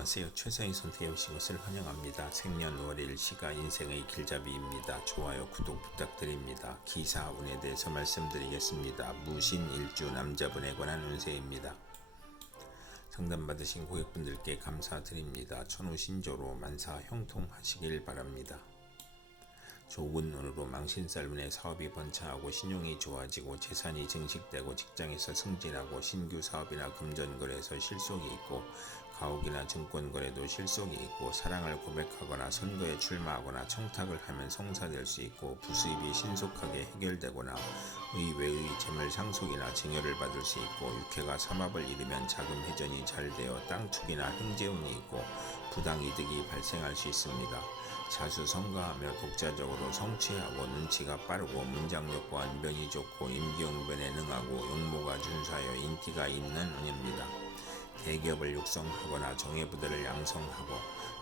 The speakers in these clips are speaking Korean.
안녕하세요. 최선의 선택에 오신 것을 환영합니다. 생년월일 시가 인생의 길잡이입니다. 좋아요, 구독 부탁드립니다. 기사 운에 대해서 말씀드리겠습니다. 무신 일주 남자분에 관한 운세입니다. 상담받으신 고객분들께 감사드립니다. 천우신조로 만사 형통하시길 바랍니다. 좋은 운으로 망신살문의 사업이 번창하고 신용이 좋아지고 재산이 증식되고 직장에서 승진하고 신규 사업이나 금전거래에서 실속이 있고 가옥이나 증권거래도 실속이 있고 사랑을 고백하거나 선거에 출마하거나 청탁을 하면 성사될 수 있고 부수입이 신속하게 해결되거나 의외의 재물 상속이나 증여를 받을 수 있고 육회가 삼합을 이루면 자금 회전이 잘 되어 땅 투기나 행재운이 있고 부당 이득이 발생할 수 있습니다. 자수 성가하며 독자적으로 성취하고 눈치가 빠르고 문장력과 안변이 좋고 임기응변에 능하고 용모가 준수하여 인기가 있는 운입니다. 대기업을 육성하거나 정예부대를 양성하고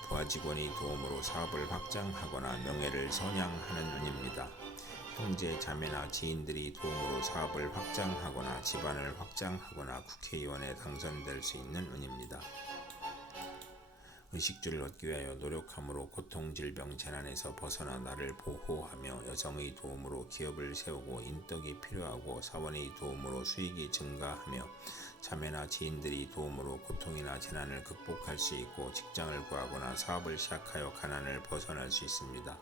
부하 직원이 도움으로 사업을 확장하거나 명예를 선양하는 운입니다. 형제, 자매나 지인들이 도움으로 사업을 확장하거나 집안을 확장하거나 국회의원에 당선될 수 있는 운입니다. 의식주를 얻기 위하여 노력함으로 고통, 질병, 재난에서 벗어나 나를 보호하며 여성의 도움으로 기업을 세우고 인덕이 필요하고 사원의 도움으로 수익이 증가하며 자매나 지인들이 도움으로 고통이나 재난을 극복할 수 있고 직장을 구하거나 사업을 시작하여 가난을 벗어날 수 있습니다.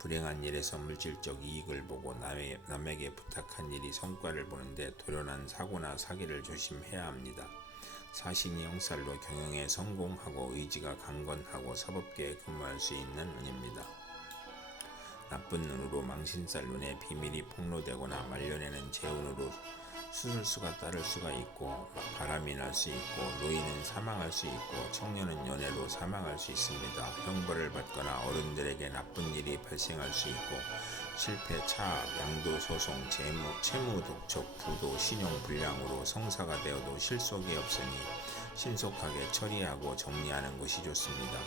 불행한 일에서 물질적 이익을 보고 남의, 남에게 부탁한 일이 성과를 보는데 도련한 사고나 사기를 조심해야 합니다. 사신이 형살로 경영에 성공하고 의지가 강건하고 사법계에 근무할 수 있는 운입니다. 나쁜 눈으로 망신살 눈에 비밀이 폭로되거나 말년에는 재운으로 수술수가 따를 수가 있고 바람이 날 수 있고 노인은 사망할 수 있고 청년은 연애로 사망할 수 있습니다. 형벌을 받거나 어른들에게 나쁜 일이 발생할 수 있고 실패, 차압, 양도, 소송, 재무, 채무, 독촉, 부도, 신용 불량으로 성사가 되어도 실속이 없으니 신속하게 처리하고 정리하는 것이 좋습니다.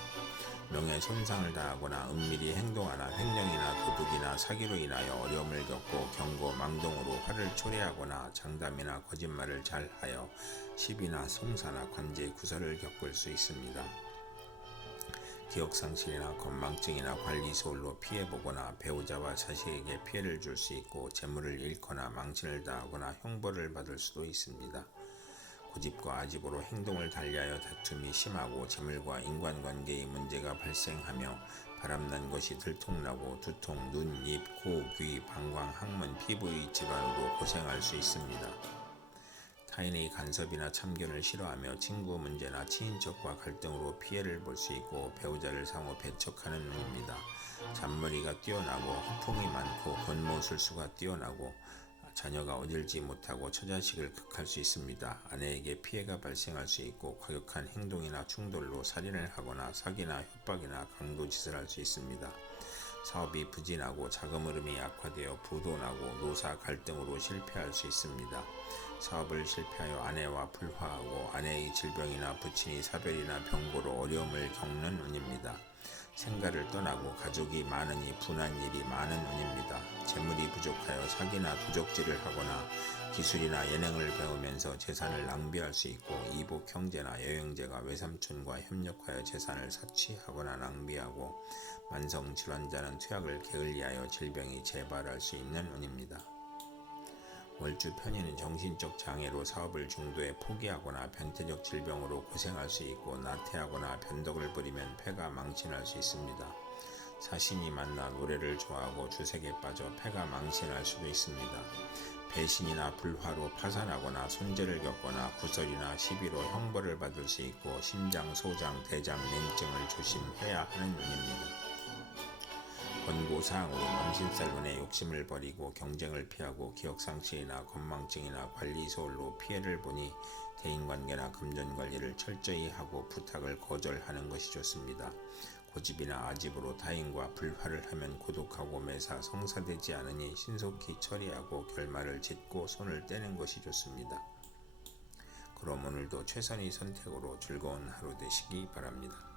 명예 손상을 당하거나 은밀히 행동하나 횡령이나 도둑이나 사기로 인하여 어려움을 겪고 경고 망동으로 화를 초래하거나 장담이나 거짓말을 잘하여 시비나 송사나 관제 구설을 겪을 수 있습니다. 기억상실이나 건망증이나 관리소홀로 피해보거나 배우자와 자식에게 피해를 줄 수 있고 재물을 잃거나 망신을 당하거나 형벌을 받을 수도 있습니다. 고집과 아집으로 행동을 달리하여 다툼이 심하고 재물과 인간관계의 문제가 발생하며 바람난 것이 들통나고 두통, 눈, 입, 코, 귀, 방광, 항문, 피부의 질환으로 고생할 수 있습니다. 타인의 간섭이나 참견을 싫어하며 친구 문제나 친인척과 갈등으로 피해를 볼 수 있고 배우자를 상호 배척하는 운입니다. 잔머리가 뛰어나고 허풍이 많고 권모술수가 뛰어나고 자녀가 어딜지 못하고 처자식을 극할 수 있습니다. 아내에게 피해가 발생할 수 있고 과격한 행동이나 충돌로 살인을 하거나 사기나 협박이나 강도짓을 할 수 있습니다. 사업이 부진하고 자금 흐름이 약화되어 부도나고 노사 갈등으로 실패할 수 있습니다. 사업을 실패하여 아내와 불화하고 아내의 질병이나 부친이 사별이나 병고로 어려움을 겪는 운입니다. 생가를 떠나고 가족이 많으니 분한 일이 많은 운입니다. 재물이 부족하여 사기나 도적질을 하거나 기술이나 예능을 배우면서 재산을 낭비할 수 있고 이복 형제나 여행제가 외삼촌과 협력하여 재산을 사취하거나 낭비하고 만성 질환자는 퇴학을 게을리하여 질병이 재발할 수 있는 운입니다. 월주 편인은 정신적 장애로 사업을 중도에 포기하거나 변태적 질병으로 고생할 수 있고 나태하거나 변덕을 부리면 폐가 망신할 수 있습니다. 사신이 만나 노래를 좋아하고 주색에 빠져 폐가 망신할 수도 있습니다. 배신이나 불화로 파산하거나 손재를 겪거나 구설이나 시비로 형벌을 받을 수 있고 심장, 소장, 대장, 냉증을 조심해야 하는 운입니다. 권고사항으로 망신살론에 욕심을 버리고 경쟁을 피하고 기억상실이나 건망증이나 관리소홀로 피해를 보니 대인관계나 금전관리를 철저히 하고 부탁을 거절하는 것이 좋습니다. 고집이나 아집으로 타인과 불화를 하면 고독하고 매사 성사되지 않으니 신속히 처리하고 결말을 짓고 손을 떼는 것이 좋습니다. 그럼 오늘도 최선의 선택으로 즐거운 하루 되시기 바랍니다.